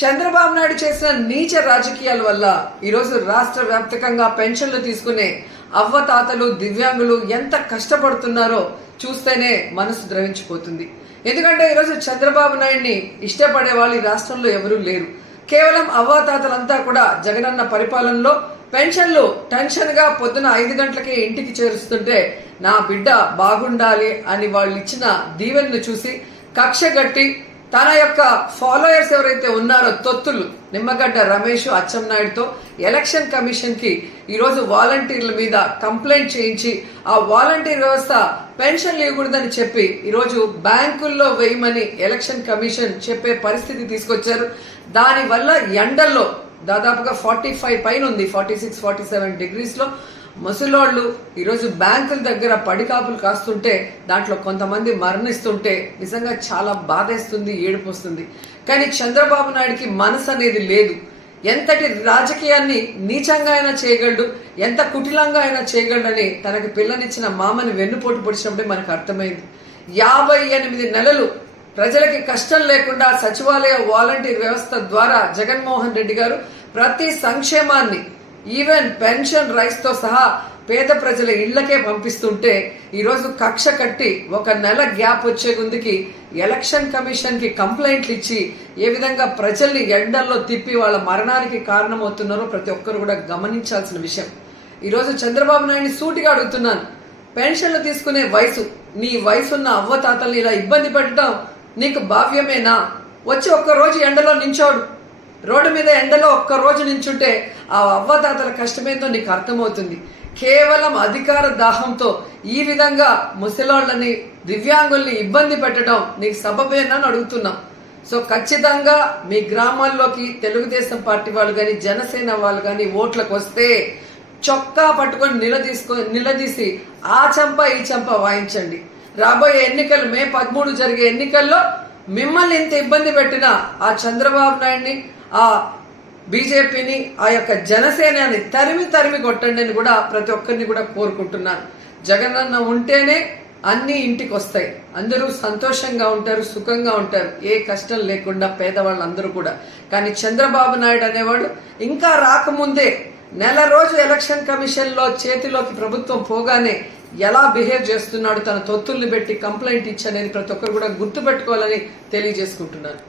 చంద్రబాబు నాయుడు చేసిన నీచ రాజకీయాల వల్ల ఈరోజు రాష్ట్ర వ్యాప్తంగా పెన్షన్లు తీసుకునే అవ్వతాతలు దివ్యాంగులు ఎంత కష్టపడుతున్నారో చూస్తేనే మనసు ద్రవించిపోతుంది. ఎందుకంటే ఈరోజు చంద్రబాబు నాయుడిని ఇష్టపడే వాళ్ళు ఈ రాష్ట్రంలో ఎవరూ లేరు. కేవలం అవ్వతాతలంతా కూడా జగనన్న పరిపాలనలో పెన్షన్లు టెన్షన్ గా పొద్దున 5 గంటలకే ఇంటికి చేరుస్తుంటే నా బిడ్డ బాగుండాలి అని వాళ్ళు ఇచ్చిన దీవెనను చూసి కక్ష గట్టి తన యొక్క ఫాలోయర్స్ ఎవరైతే ఉన్నారో తొత్తులు నిమ్మగడ్డ రమేష్ అచ్చెన్నాయుడుతో ఎలక్షన్ కమిషన్ కి ఈరోజు వాలంటీర్ల మీద కంప్లైంట్ చేయించి ఆ వాలంటీర్ వ్యవస్థ పెన్షన్లు ఇవ్వకూడదని చెప్పి ఈరోజు బ్యాంకుల్లో వేయమని ఎలక్షన్ కమిషన్ చెప్పే పరిస్థితి తీసుకొచ్చారు. దానివల్ల ఎండల్లో దాదాపుగా 45 పైన ఉంది, 46, 47 డిగ్రీస్ లో ముసలోళ్ళు ఈరోజు బ్యాంకుల దగ్గర పడికాపులు కాస్తుంటే దాంట్లో కొంతమంది మరణిస్తుంటే నిజంగా చాలా బాధేస్తుంది, ఏడుపు వస్తుంది. కానీ చంద్రబాబు నాయుడికి మనసు అనేది లేదు. ఎంతటి రాజకీయాన్ని నీచంగా అయినా చేయగలడు, ఎంత కుటిలంగా అయినా చేయగలడని తనకి పిల్లనిచ్చిన మామని వెన్నుపోటు పొడిచినప్పుడే మనకు అర్థమైంది. 58 నెలలు ప్రజలకి కష్టం లేకుండా సచివాలయ వాలంటీర్ వ్యవస్థ ద్వారా జగన్మోహన్ రెడ్డి గారు ప్రతి సంక్షేమాన్ని ఈవెన్ పెన్షన్ రైస్ తో సహా పేద ప్రజల ఇళ్లకే పంపిస్తుంటే ఈరోజు కక్ష కట్టి 1 నెల గ్యాప్ వచ్చే ముందుకి ఎలక్షన్ కమిషన్ కి కంప్లైంట్లు ఇచ్చి ఏ విధంగా ప్రజల్ని ఎండల్లో తిప్పి వాళ్ళ మరణానికి కారణమవుతున్నారో ప్రతి ఒక్కరు కూడా గమనించాల్సిన విషయం. ఈరోజు చంద్రబాబు నాయుడిని సూటిగా అడుగుతున్నాను, పెన్షన్లు తీసుకునే వయసు, నీ వయసున్న అవ్వతాతల్ని ఇలా ఇబ్బంది పెట్టడం నీకు భావ్యమేనా? వచ్చి 1 రోజు ఎండలో నించోడు, రోడ్డు మీద ఎండలో 1 రోజు నించుంటే ఆ అవ్వతాతల కష్టమేందో నీకు అర్థమవుతుంది. కేవలం అధికార దాహంతో ఈ విధంగా ముసలాళ్ళని దివ్యాంగుల్ని ఇబ్బంది పెట్టడం నీకు సబబేనా అని అడుగుతున్నాం. సో ఖచ్చితంగా మీ గ్రామాల్లోకి తెలుగుదేశం పార్టీ వాళ్ళు కానీ జనసేన వాళ్ళు కానీ ఓట్లకు వస్తే చొక్కా పట్టుకొని నిలదీసి ఆ చంప ఈ చంప వాయించండి. రాబోయే ఎన్నికలు మే 13 జరిగే ఎన్నికల్లో మిమ్మల్ని ఇంత ఇబ్బంది పెట్టిన ఆ చంద్రబాబు నాయుడిని, ఆ బీజేపీని, ఆ యొక్క జనసేనని తరిమి కొట్టండి అని కూడా ప్రతి ఒక్కరిని కూడా కోరుకుంటున్నాను. జగనన్న ఉంటేనే అన్ని ఇంటికి వస్తాయి, అందరూ సంతోషంగా ఉంటారు, సుఖంగా ఉంటారు, ఏ కష్టం లేకుండా పేదవాళ్ళందరూ కూడా. కానీ చంద్రబాబు నాయుడు అనేవాడు ఇంకా రాకముందే నెల రోజు ఎలక్షన్ కమిషన్ లో చేతిలోకి ప్రభుత్వం పోగానే ఎలా బిహేవ్ చేస్తున్నాడు, తన తొత్తుల్ని పెట్టి కంప్లైంట్ ఇచ్చనేది ప్రతి ఒక్కరు కూడా గుర్తుపెట్టుకోవాలని తెలియజేసుకుంటున్నాను.